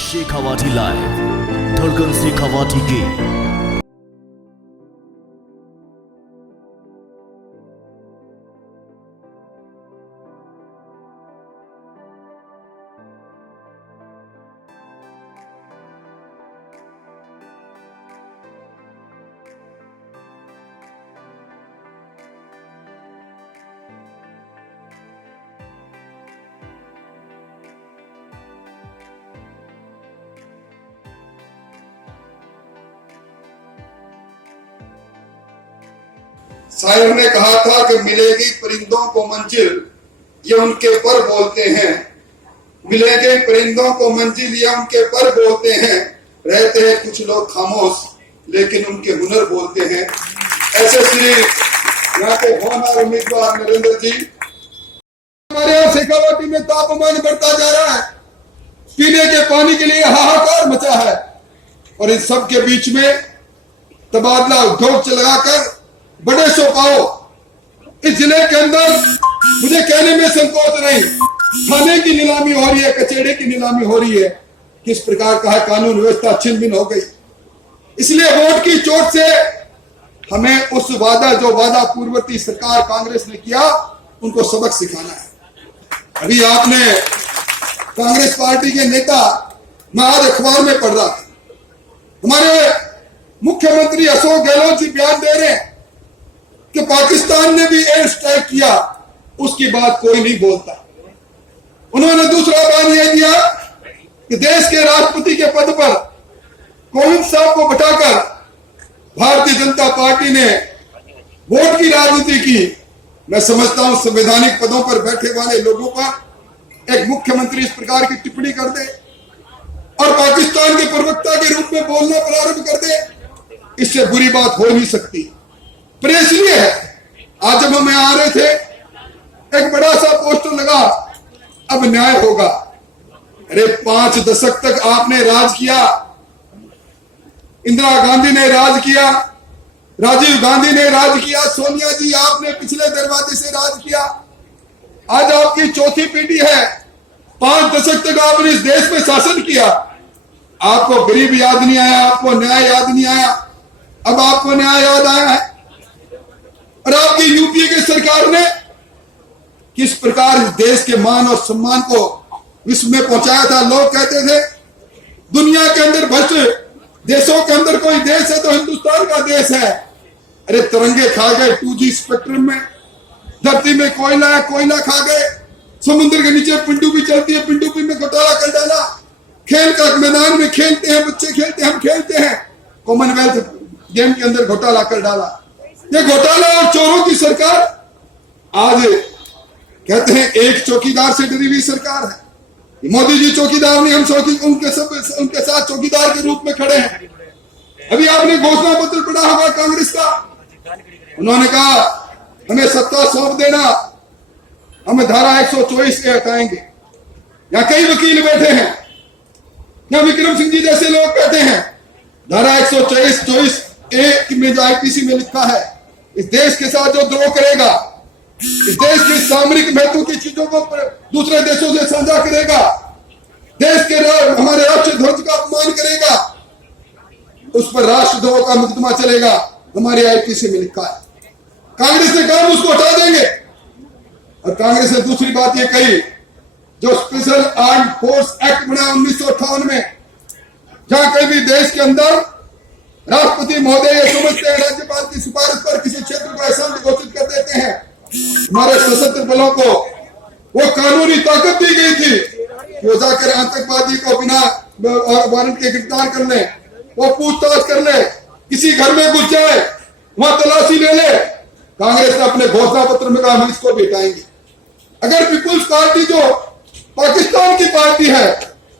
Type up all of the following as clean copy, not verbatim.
Shekhawati live धड़कन शेखावाटी की। शायर ने कहा था कि मिलेगी परिंदों को मंजिल, ये उनके पर बोलते हैं। मिलेंगे परिंदों को मंजिल, ये उनके पर बोलते हैं। रहते हैं कुछ लोग खामोश, लेकिन उनके हुनर बोलते हैं। ऐसे श्री यहाँ के होनहार उम्मीदवार नरेंद्र जी। हमारे यहाँ शेखावाटी में तापमान बढ़ता जा रहा है, पीने के पानी के लिए हाहाकार मचा है, और इन सब के बीच में तबादला उद्योग चलाकर बड़े सोपाओ इस जिले के अंदर मुझे कहने में संकोच नहीं, थाने की नीलामी हो रही है, कचहरी की नीलामी हो रही है। किस प्रकार का है कानून व्यवस्था छिन भिन हो गई। इसलिए वोट की चोट से हमें उस जो वादा पूर्ववर्ती सरकार कांग्रेस ने किया, उनको सबक सिखाना है। अभी आपने कांग्रेस पार्टी के नेता, मैं आज अखबार में पढ़ रहा था, हमारे मुख्यमंत्री अशोक गहलोत जी बयान दे रहे हैं कि पाकिस्तान ने भी एयर स्ट्राइक किया, उसकी बात कोई नहीं बोलता। उन्होंने दूसरा बयान यह दिया कि देश के राष्ट्रपति के पद पर कोविंद साहब को बैठाकर भारतीय जनता पार्टी ने वोट की राजनीति की। मैं समझता हूं संवैधानिक पदों पर बैठे वाले लोगों पर एक मुख्यमंत्री इस प्रकार की टिप्पणी कर दे और पाकिस्तान के प्रवक्ता के रूप में बोलना प्रारंभ कर दे, इससे बुरी बात हो नहीं सकती। पर इसलिए है, आज जब हम आ रहे थे एक बड़ा सा पोस्टर लगा, अब न्याय होगा। अरे 5 दशक तक आपने राज किया, इंदिरा गांधी ने राज किया, राजीव गांधी ने राज किया, सोनिया जी आपने पिछले दरवाजे से राज किया। आज आपकी चौथी पीढ़ी है। 5 दशक तक आपने इस देश में शासन किया। आपको गरीब याद नहीं आया, आपको न्याय याद नहीं आया, अब आपको न्याय याद आया है। और आपकी यूपीए की सरकार ने किस प्रकार इस देश के मान और सम्मान को विश्व में पहुंचाया था। लोग कहते थे दुनिया के अंदर भ्रष्ट देशों के अंदर कोई देश है तो हिंदुस्तान का देश है। अरे तिरंगे खा गए 2G स्पेक्ट्रम में, धरती में कोयला है, कोयला खा गए, समुद्र के नीचे पिंडुबी चलती है, पिंडुबी में घोटाला कर डाला, खेल का मैदान में खेलते हैं बच्चे, खेलते हैं, हम खेलते हैं, कॉमनवेल्थ गेम के अंदर घोटाला कर डाला। ये घोटाला और चोरों की सरकार आज कहते हैं एक चौकीदार से डरी हुई सरकार है। मोदी जी चौकीदार नहीं, हम उनके साथ चौकीदार के रूप में खड़े हैं। अभी आपने घोषणा पत्र पढ़ा होगा कांग्रेस का, उन्होंने कहा हमें सत्ता सौंप देना, हमें धारा 124 से हटाएंगे। यहाँ कई वकील बैठे हैं, यहाँ विक्रम सिंह जी जैसे लोग बैठे हैं। धारा 124A में जो आईपीसी में लिखा है, इस देश के साथ जो द्रोह करेगा, इस देश की सामरिक महत्व की चीजों को दूसरे देशों से साझा करेगा, देश के हमारे राष्ट्रीय ध्वज का अपमान करेगा, उस पर राष्ट्रद्रोह का मुकदमा चलेगा। हमारे आईपीसी में लिखा है। कांग्रेस ने कहा उसको हटा देंगे। और कांग्रेस ने दूसरी बात ये कही, जो स्पेशल आर्म्ड फोर्स एक्ट बना 1958 में, जहां कहीं भी देश के अंदर राष्ट्रपति महोदय ये समझते हैं राज्यपाल की सिफारिश पर किसी क्षेत्र को असंध घोषित कर देते हैं। हमारे सशस्त्र बलों को वो कानूनी ताकत दी गई थी कि वो जाकर आतंकवादी को बिना वारंट के गिरफ्तार कर ले, वो पूछताछ कर ले, किसी घर में घुस जाए, वहां तलाशी ले ले। कांग्रेस ने अपने घोषणा पत्र में कहा हम इसको भी हटाएंगे। अगर पीपुल्स पार्टी जो पाकिस्तान की पार्टी है,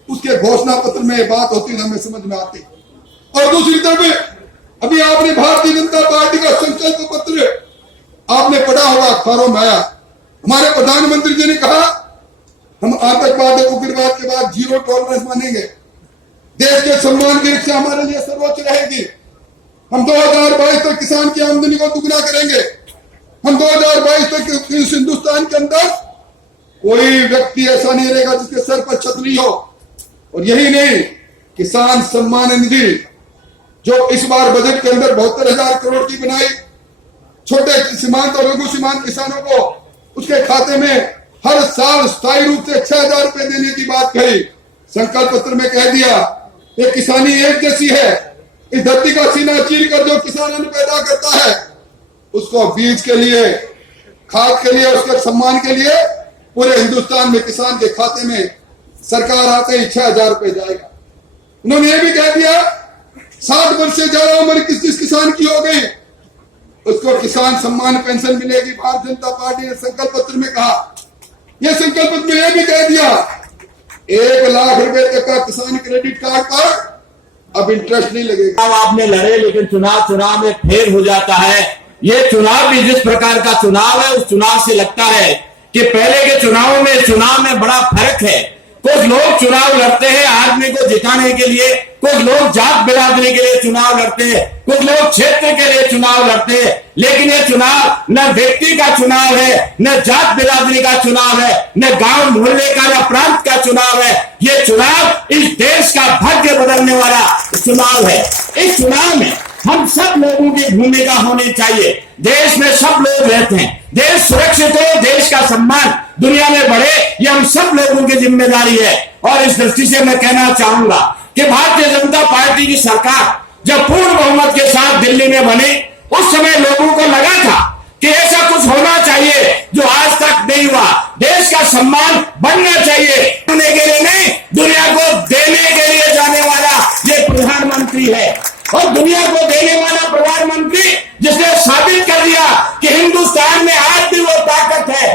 उसके घोषणा पत्र में बात होती है हमें समझ में आती। और दूसरी तरफ अभी आपने भारतीय जनता पार्टी का संकल्प पत्र आपने पढ़ा होगा, अखबारों में आया। हमारे प्रधानमंत्री जी ने कहा हम आतंकवाद और उग्रवाद के बाद 0 टॉलरेंस मानेंगे, देश के सम्मान की रक्षा हमारे लिए सर्वोच्च रहेगी। हम 2022 तक किसान की आमदनी को दुगना करेंगे। हम 2022 तक इस हिंदुस्तान के अंदर कोई व्यक्ति ऐसा नहीं रहेगा जिसके सर पर छतरी हो, और यही नहीं, किसान सम्मान निधि जो इस बार बजट के अंदर 72,000 करोड़ की बनाई, छोटे सीमांत और लघु सीमांत किसानों को उसके खाते में हर साल स्थायी रूप से 6,000 रुपए देने की बात कही। संकल्प पत्र में कह दिया ये किसानी एक जैसी है, इस धरती का सीना चीर कर जो किसान अन्न पैदा करता है उसको बीज के लिए, खाद के लिए, उसके सम्मान के लिए पूरे हिंदुस्तान में किसान के खाते में सरकार आते ही 6,000 रुपए जाएगा। उन्होंने ये भी कह दिया 60 वर्ष से ज्यादा उम्र जिस किसान की हो गई उसको किसान सम्मान पेंशन मिलेगी। भारतीय जनता पार्टी ने संकल्प पत्र में कहा, यह संकल्प पत्र में यह भी कह दिया 1 लाख रुपए तक का किसान क्रेडिट कार्ड पर अब इंटरेस्ट नहीं लगेगा। आपने लड़े लेकिन चुनाव में फेल हो जाता है। ये चुनाव भी जिस प्रकार का चुनाव है उस चुनाव से लगता है कि पहले के चुनाव में बड़ा फर्क है। कुछ लोग चुनाव लड़ते हैं आदमी को जिताने के लिए, कुछ लोग जात बिरादरी के लिए चुनाव लड़ते हैं, कुछ लोग क्षेत्र के लिए चुनाव लड़ते हैं। लेकिन ये चुनाव न व्यक्ति का चुनाव है, न जात बिरादरी का चुनाव है, न गांव मोहल्ले का, न प्रांत का चुनाव है। ये चुनाव इस देश का भाग्य बदलने वाला चुनाव है। इस चुनाव में हम सब लोगों की भूमिका होनी चाहिए। देश में सब लोग रहते हैं, देश सुरक्षित हो, देश का सम्मान दुनिया में बढ़े, ये हम सब लोगों की जिम्मेदारी है। और इस दृष्टि से मैं कहना चाहूंगा कि भारतीय जनता पार्टी की सरकार जब पूर्ण बहुमत के साथ दिल्ली में बनी उस समय लोगों को लगा था कि ऐसा कुछ होना चाहिए जो आज तक नहीं हुआ। देश का सम्मान बनना चाहिए, होने के लिए नहीं, दुनिया को देने के लिए जाने वाला ये प्रधानमंत्री है। और दुनिया को देने वाला प्रधानमंत्री जिसने साबित कर दिया कि हिंदुस्तान में आज भी वो ताकत है।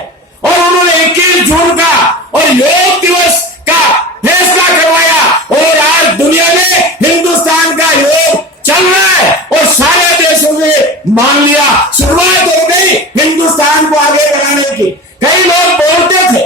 और उन्होंने 21 जून का और योग दिवस का फैसला करवाया और आज दुनिया में हिंदुस्तान का योग चल रहा है और सारे देशों ने मान लिया। शुरुआत हो गई हिंदुस्तान को आगे बढ़ाने की। कई लोग बोलते थे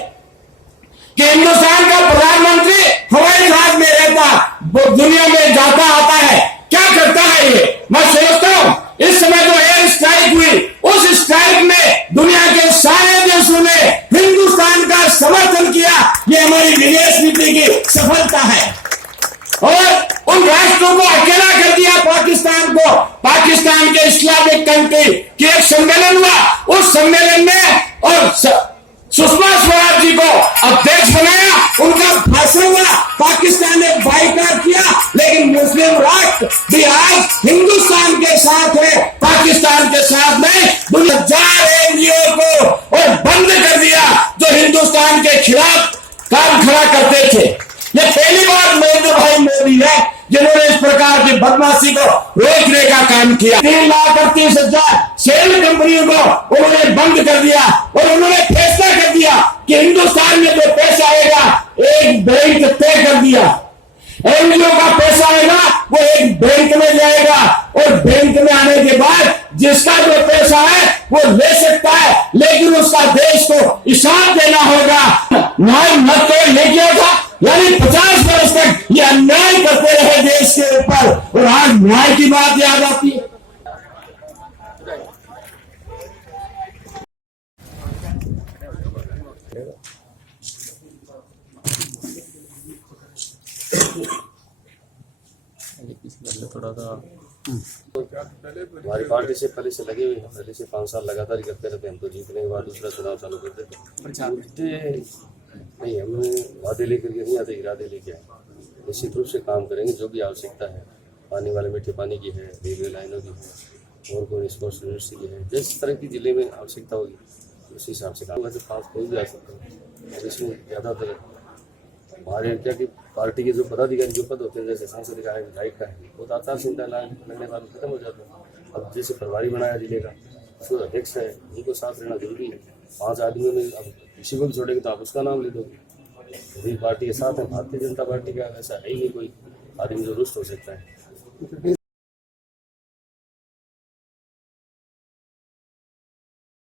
कि हिंदुस्तान का प्रधानमंत्री हवाई जहाज में रहता, वो दुनिया में जाता आता है, क्या करता है ये। मैं सोचता हूं इस समय जो एयर स्ट्राइक हुई उस स्ट्राइक में दुनिया के सारे देशों ने हिंदुस्तान का समर्थन किया। ये हमारी विदेश नीति की सफलता है। और उन राष्ट्रों को अकेला कर दिया पाकिस्तान को। पाकिस्तान के इस्लामिक कंट्री की एक सम्मेलन हुआ, उस सम्मेलन में और सुषमा स्वराज जी को अध्यक्ष बनाया, उनका भाषण हुआ, पाकिस्तान ने बाइकआउट किया। लेकिन मुस्लिम राष्ट्र भी आज हिंदुस्तान के साथ है, पाकिस्तान के साथ नहीं। दुनिया 1000 एनजीओ को और बंद कर दिया जो हिंदुस्तान के खिलाफ काम खड़ा करते थे। ये पहली बार नरेंद्र भाई मोदी है जिन्होंने इस प्रकार की बदमाशी को रोकने का काम किया। 3,38,000 सेल कंपनियों को उन्होंने बंद कर दिया और उन्होंने फैसला कर दिया कि हिंदुस्तान में जो पैसा आएगा एक बैंक तय कर दिया। एनजीओ का पैसा आएगा वो एक बैंक में जाएगा और बैंक में आने के बाद जिसका जो पैसा है वो ले सकता है, लेकिन उसका देश को हिसाब देना होगा। न्याय मत तो ले गया था, यानी 50 वर्ष तक ये अन्याय करते रहे देश के ऊपर और आज न्याय की बात याद आती है। थोड़ा सा हमारी पार्टी से पहले से लगे हुए हैं, पहले से 5 साल लगातार ही करते रहते हैं। हम तो जीतने के बाद दूसरा चुनाव चालू कर देते नहीं, हम वादे लेकर के नहीं आते, इरादे लेके आए। निश्चित रूप से काम करेंगे, जो भी आवश्यकता है, पानी वाले मीठे पानी की है, रेलवे लाइनों की है, और कोई स्पोर्ट्स यूनिवर्सिटी की है, जिस तरह की जिले में आवश्यकता होगी उस हिसाब से काम। वैसे पास कोई भी आ सकता है और इसमें ज़्यादातर हमारे क्या कि पार्टी के जो पदाधिकारी जो पद होते हैं, जैसे सांसद का है, विधायक का है, वो तो आचार संहिता लगने बाद खत्म हो जाता है। अब जैसे प्रभारी बनाया जिले का, जो अध्यक्ष है, उनको साथ रहना जरूरी है। 5 आदमियों में अब किसी को भी छोड़ेंगे तो आप उसका नाम ले दोगे। यदि पार्टी के साथ है, भारतीय जनता पार्टी का ऐसा है ही नहीं कोई आदमी जो रुष्ट हो सकता है।